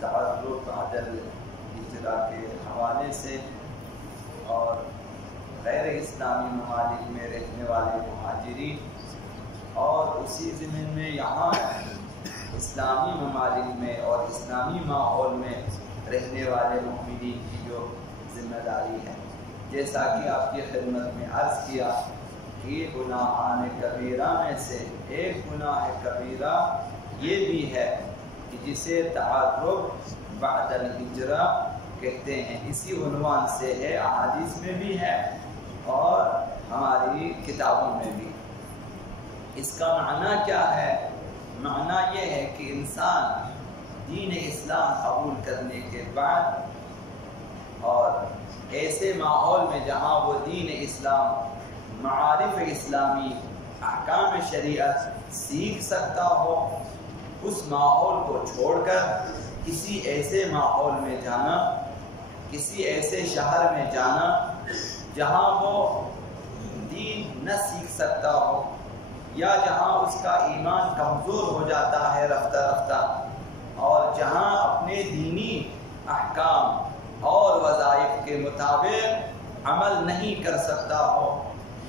تعرف عدل ہجرہ کے حوالے سے اور غیر اسلامی ممالک میں رہنے والے مہاجرین اور اسی ضمن میں یہاں اسلامی ممالک میں اور اسلامی ماحول میں رہنے والے مومنین کی جو ذمہ داری ہے، جیسا کہ آپ کی خدمت میں عرض کیا کہ گناہان کبیرہ میں سے ایک گناہ کبیرہ یہ بھی ہے کہ جسے تعرف بعد الہجرہ کہتے ہیں۔ اسی عنوان سے ہے، احادیث میں بھی ہے اور ہماری کتابوں میں بھی۔ اس کا معنی کیا ہے؟ معنی یہ ہے کہ انسان دین اسلام قبول کرنے کے بعد اور ایسے ماحول میں جہاں وہ دین اسلام، معارف اسلامی، احکام شریعت سیکھ سکتا ہو، اس ماحول کو چھوڑ کر کسی ایسے ماحول میں جانا، کسی ایسے شہر میں جانا جہاں وہ دین نہ سیکھ سکتا ہو، یا جہاں اس کا ایمان کمزور ہو جاتا ہے رفتہ رفتہ، اور جہاں اپنے دینی احکام اور وظائف کے مطابق عمل نہیں کر سکتا ہو،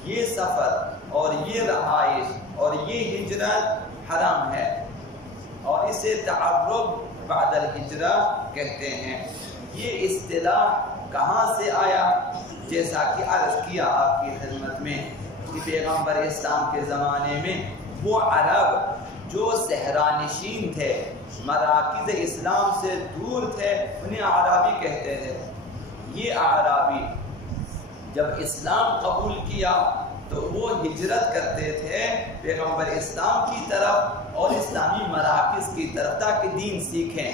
یہ سفر اور یہ رہائش اور یہ ہجرت حرام ہے، اور اسے تعرف بعد الہجرہ کہتے ہیں۔ یہ اصطلاح کہاں سے آیا؟ جیسا کہ عرض کیا آپ کی خدمت میں کہ پیغمبر اسلام کے زمانے میں وہ عرب جو صحرا نشین تھے، مراکز اسلام سے دور تھے، انہیں اعرابی کہتے تھے۔ یہ اعرابی جب اسلام قبول کیا تو وہ ہجرت کرتے تھے پیغمبر اسلام کی طرف اور اسلامی مراکز کی طرف تاکہ دین سیکھیں۔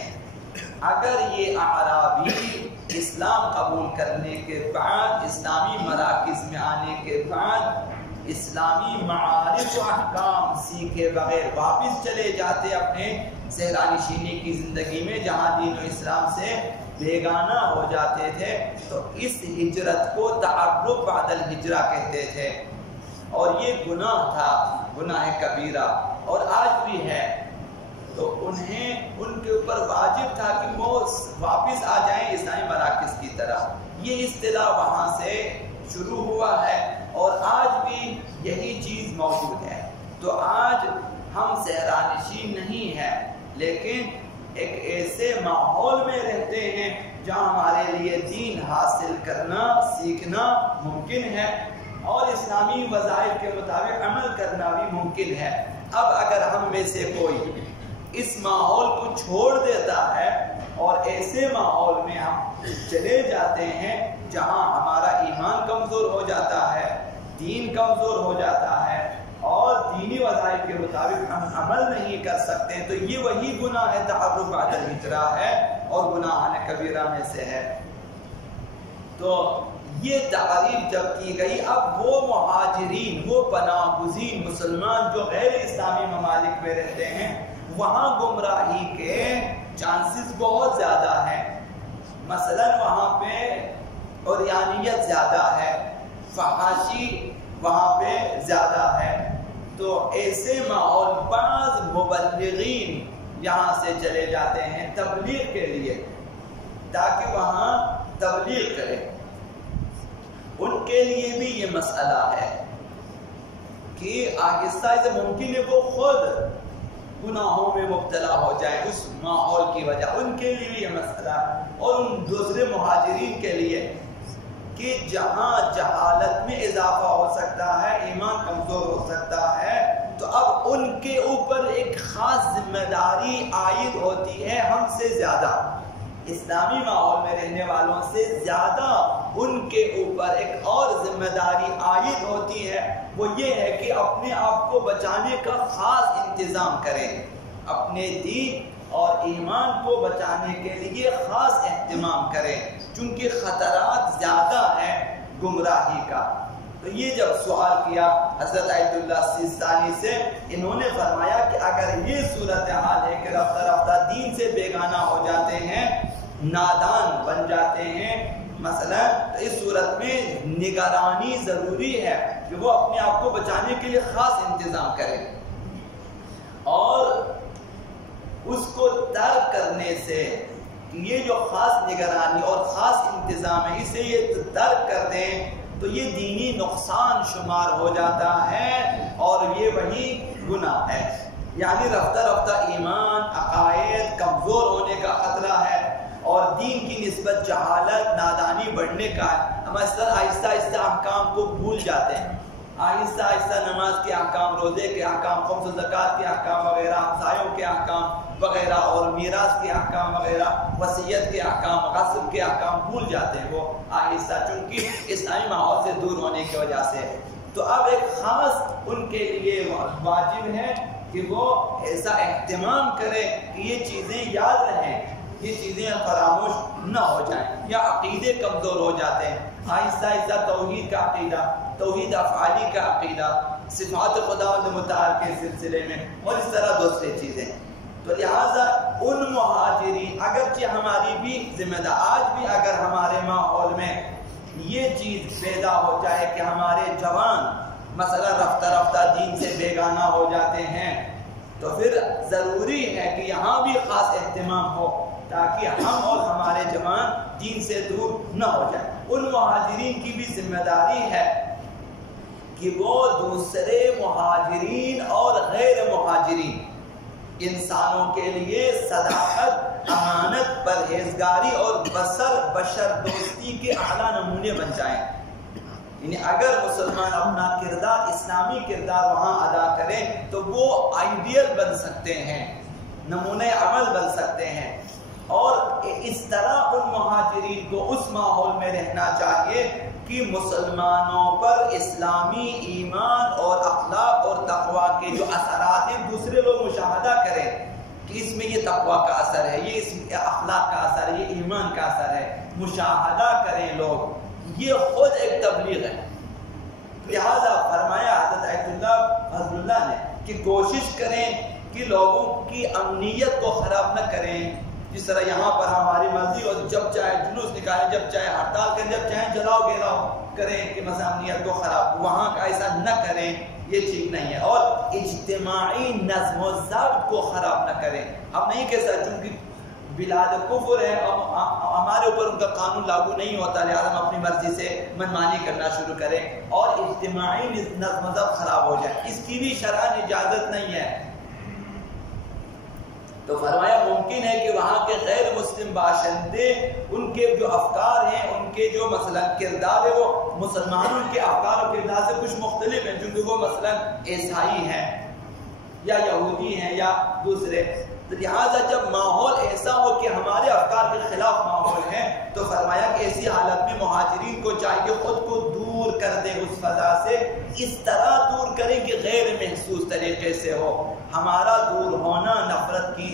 اگر یہ اعرابی اسلام قبول کرنے کے بعد، اسلامی مراکز میں آنے کے بعد اسلامی معارف و احکام سیکھے بغیر واپس چلے جاتے اپنے صحرا نشینی کی زندگی میں جہاں دین و اسلام سے بیگانہ ہو جاتے تھے، تو اس ہجرت کو تعرف بعد الہجرہ کہتے تھے، اور یہ گناہ تھا، گناہ کبیرہ، اور آج بھی ہے۔ تو ان کے اوپر واجب تھا کہ وہ واپس آ جائیں اسلامی مراکز کی طرف۔ یہ اصطلاح وہاں سے شروع ہوا ہے اور آج بھی یہی چیز موجود ہے۔ تو آج ہم صحرا نشین نہیں ہیں، لیکن ایک ایسے ماحول میں رہتے ہیں جہاں ہمارے لیے دین حاصل کرنا، سیکھنا ممکن ہے اور اسلامی وظائف کے مطابق عمل کرنا بھی ممکن ہے۔ اب اگر ہم میں سے کوئی اس ماحول کو چھوڑ دیتا ہے اور ایسے ماحول میں ہم چلے جاتے ہیں جہاں ہمارا ایمان کمزور ہو جاتا ہے، دین کمزور ہو جاتا ہے اور دینی وظائف کے مطابق ہم عمل نہیں کر سکتے، تو یہ وہی گناہ ہے، تعرف بعد الہجرہ ہے اور گناہان کبیرہ میں سے ہے۔ تو یہ تعریف جب کی گئی، اب وہ مہاجرین، وہ پناہ گزین مسلمان جو غیر اسلامی ممالک میں رہتے ہیں، وہاں گمراہی کے چانسز بہت زیادہ ہیں۔ مثلا وہاں پہ عریانیت زیادہ ہے، فحاشی وہاں پہ زیادہ ہے، تو ایسے ماحول بعض مبلغین یہاں سے چلے جاتے ہیں تبلیغ کے لیے تاکہ وہاں تبلیغ کریں۔ ان کے لیے بھی یہ مسئلہ ہے کہ آہستہ سے ممکن ہے وہ خود گناہوں میں مبتلا ہو جائے اس ماحول کی وجہ، ان کے لیے بھی یہ مسئلہ ہے، اور ان دوسرے مہاجرین کے لیے کہ جہاں جہالت میں اضافہ ہو سکتا ہے، ایمان کمزور ہو سکتا ہے، تو اب ان کے اوپر ایک خاص ذمہ داری عائد ہوتی ہے ہم سے زیادہ، اسلامی ماحول میں رہنے والوں سے زیادہ ان کے اوپر ایک اور ذمہ داری عائد ہوتی ہے، وہ یہ ہے کہ اپنے آپ کو بچانے کا خاص انتظام کریں، اپنے دین اور ایمان کو بچانے کے لیے خاص اہتمام کریں، چونکہ خطرات زیادہ ہیں گمراہی کا۔ تو یہ جب سوال کیا حضرت عید اللہ سیستانی سے، انہوں نے فرمایا کہ اگر یہ صورتحال ہے کہ رفتہ رفتہ دین سے بیگانہ ہو جاتے ہیں، نادان بن جاتے ہیں مثلا، تو اس صورت میں نگرانی ضروری ہے کہ وہ اپنے آپ کو بچانے کے لیے خاص انتظام کرے، اور اس کو ترک کرنے سے کہ یہ جو خاص نگرانی اور خاص انتظام ہے اسے یہ ترک کر دیں تو یہ دینی نقصان شمار ہو جاتا ہے اور یہ وہی گناہ ہے. یعنی رفتہ رفتہ ایمان عقائد کمزور ہونے کا خطرہ ہے اور دین کی نسبت جہالت نادانی بڑھنے کا ہے. ہم آہستہ آہستہ احکام کو بھول جاتے ہیں. آہستہ آہستہ نماز کے احکام، روزے کے احکام، خمس و زکوٰۃ کے احکام وغیرہ، ہمسایوں کے احکام وغیرہ اور میراث کے احکام وغیرہ، وصیت کے احکام، غصب کے احکام بھول جاتے ہیں وہ آہستہ، چونکہ اسلامی ماحول سے دور ہونے کی وجہ سے. تو اب ایک خاص ان کے لیے واجب ہے کہ وہ ایسا اہتمام کریں کہ یہ چیزیں یاد رہیں، یہ چیزیں فراموش نہ ہو جائیں یا عقیدے کمزور ہو جاتے ہیں. آہستہ آہستہ توحید کا عقیدہ، توحید افعالی کا عقیدہ، صفات خداوند متعال کے سلسلے میں اور اس طرح دوسری چیزیں. تو لہٰذا ان مہاجرین اگرچہ ہماری بھی ذمہ دار، آج بھی اگر ہمارے ماحول میں یہ چیز پیدا ہو جائے کہ ہمارے جوان مثلا رفتہ رفتہ دین سے بیگانہ ہو جاتے ہیں تو پھر ضروری ہے کہ یہاں بھی خاص اہتمام ہو تاکہ ہم اور ہمارے جوان دین سے دور نہ ہو جائیں. ان مہاجرین کی بھی ذمہ داری ہے کہ وہ دوسرے مہاجرین اور غیر مہاجرین انسانوں کے لیے صداقت، امانت، پرہیزگاری اور بشر دوستی کے اعلیٰ نمونے بن جائیں. یعنی اگر مسلمان اپنا کردار، اسلامی کردار وہاں ادا کریں تو وہ آئیڈیل بن سکتے ہیں، نمونہ عمل بن سکتے ہیں. اور اس طرح ان مہاجرین کو اس ماحول میں رہنا چاہیے کہ مسلمانوں پر اسلامی ایمان اور اخلاق اور تقوی کے جو اثرات ہیں دوسرے لوگ مشاہدہ کریں کہ اس میں یہ تقوی کا اثر ہے، یہ اس میں اخلاق کا اثر ہے، یہ ایمان کا اثر ہے. مشاہدہ کریں لوگ، یہ خود ایک تبلیغ ہے. لہذا فرمایا حضرت آیت اللہ فضل اللہ نے کہ کوشش کریں کہ لوگوں کی امنیت کو خراب نہ کریں. جس طرح یہاں پر ہماری مرضی اور جب چاہے جلوس نکالیں، جب چاہے ہڑتال کریں، جب چاہے جلاؤ گھیراؤ کریں کہ مثلا امنیت کو خراب، وہاں کا ایسا نہ کریں، یہ ٹھیک نہیں ہے. اور اجتماعی نظم و ضبط کو خراب نہ کریں. ہم نہیں کہہ سکتے چونکہ بلاد کفر ہے اور ہمارے اوپر ان کا قانون لاگو نہیں ہوتا لہٰذا ہم اپنی مرضی سے منمانی کرنا شروع کریں اور اجتماعی نظم و ضبط خراب ہو جائے. اس کی بھی شرعاً اجازت نہیں ہے. تو فرمایا ممکن ہے کہ وہاں کے غیر مسلم باشندے ان کے جو افکار ہیں، ان کے جو مثلا کردار ہے وہ مسلمانوں کے افکار و کردار سے کچھ مختلف ہیں، چونکہ وہ مثلا عیسائی ہیں یا یہودی ہیں یا دوسرے. تو لہٰذا جب ماحول ایسا ہو کہ ہمارے افکار کے خلاف ماحول ہے تو فرمایا کہ ایسی حالت میں مہاجرین کو چاہیے خود کو دور کر دے اس فضا سے، اس طرح دور کریں کہ غیر محسوس طریقے سے ہو. ہمارا دور ہونا نفرت کی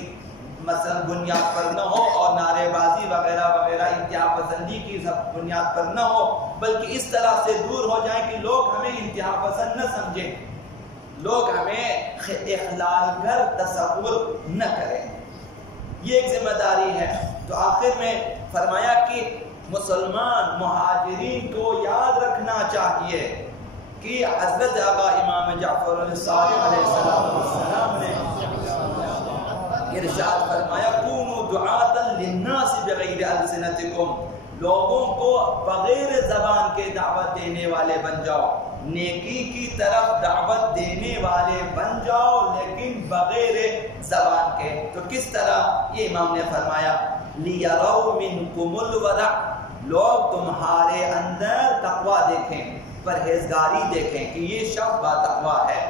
مثلا بنیاد پر نہ ہو اور نعرے بازی وغیرہ وغیرہ انتہا پسندی کی بنیاد پر نہ ہو، بلکہ اس طرح سے دور ہو جائیں کہ لوگ ہمیں انتہا پسند نہ سمجھیں، لوگ ہمیں اخلال کر تصور نہ کریں. یہ ایک ذمہ داری ہے. تو آخر میں فرمایا کہ مسلمان مہاجرین کو یاد رکھنا چاہیے کہ حضرت آقا امام جعفر صادق علیہ السلام نے ارشاد فرمایا کونوا دعاۃ للناس بغیر السنتکم، لوگوں کو بغیر زبان کے دعوت دینے والے بن جاؤ، نیکی کی طرف دعوت دینے والے بن جاؤ لیکن بغیر زبان کے. تو کس طرح؟ یہ امام نے فرمایا لیروا منکم الورع، لوگ تمہارے اندر تقوی دیکھیں، پرہیزگاری دیکھیں کہ یہ شخص با تقوی ہے،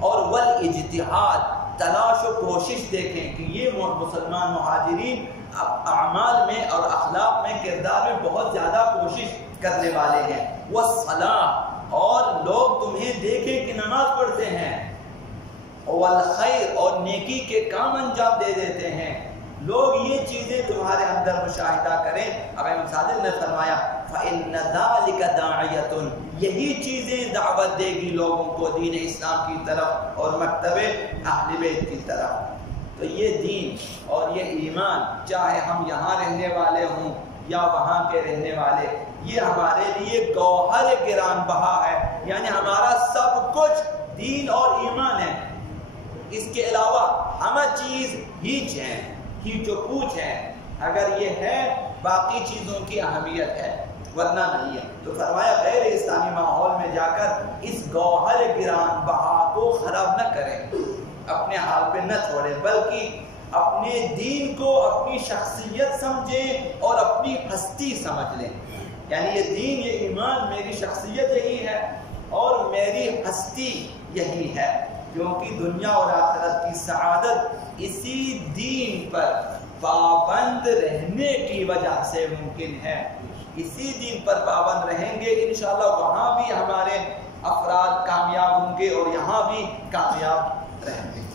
اور والاجتہاد، تلاش و کوشش دیکھیں کہ یہ مسلمان مہاجرین اعمال میں اور اخلاق میں کردار میں بہت زیادہ کوشش کرنے والے ہیں. والصلاۃ، اور لوگ تمہیں دیکھیں کہ نماز پڑھتے ہیں، والخیر، اور نیکی کے کام انجام دے دیتے ہیں، لوگ یہ چیزیں تمہارے اندر مشاہدہ کریں. اب امام صادق نے فرمایا فَإِنَّ ذَلِكَ دَاعِيَةٌ، یہی چیزیں دعوت دے گی لوگوں کو دین اسلام کی طرف اور مکتب اہل بیت کی طرف. تو یہ دین اور یہ ایمان چاہے ہم یہاں رہنے والے ہوں یا وہاں کے رہنے والے، یہ ہمارے لیے گوہر گران بہا ہے. یعنی ہمارا سب کچھ دین اور ایمان ہے، اس کے علاوہ ہم چیز ہیچ ہیں، ہیچ و پوچھ ہیں. اگر یہ ہے باقی چیزوں کی اہمیت ہے، ورنہ نہیں ہے۔ تو فرمایا غیر اسلامی ماحول میں جا کر اس گوہر گران بہا کو خراب نہ کریں، اپنے حال پہ نہ چھوڑیں، بلکہ اپنے دین کو اپنی شخصیت سمجھیں اور اپنی ہستی سمجھ لیں۔ یعنی یہ دین، یہ ایمان میری شخصیت یہی ہے اور میری ہستی یہی ہے، کیونکہ دنیا اور آخرت کی سعادت اسی دین پر پابند رہنے کی وجہ سے ممکن ہے۔ اسی دین پر پابند رہیں گے انشاءاللہ، وہاں بھی ہمارے افراد کامیاب ہوں گے اور یہاں بھی کامیاب رہیں گے۔